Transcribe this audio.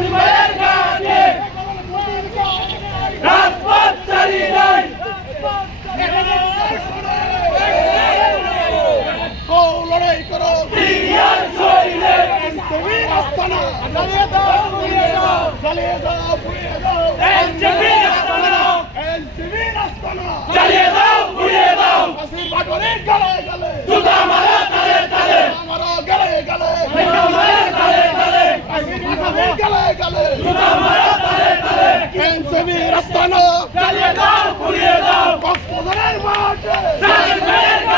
Everybody! রাস্তা না চালিয়ে দাও পুড়িয়ে দাও কক্সবাজারের মাঠে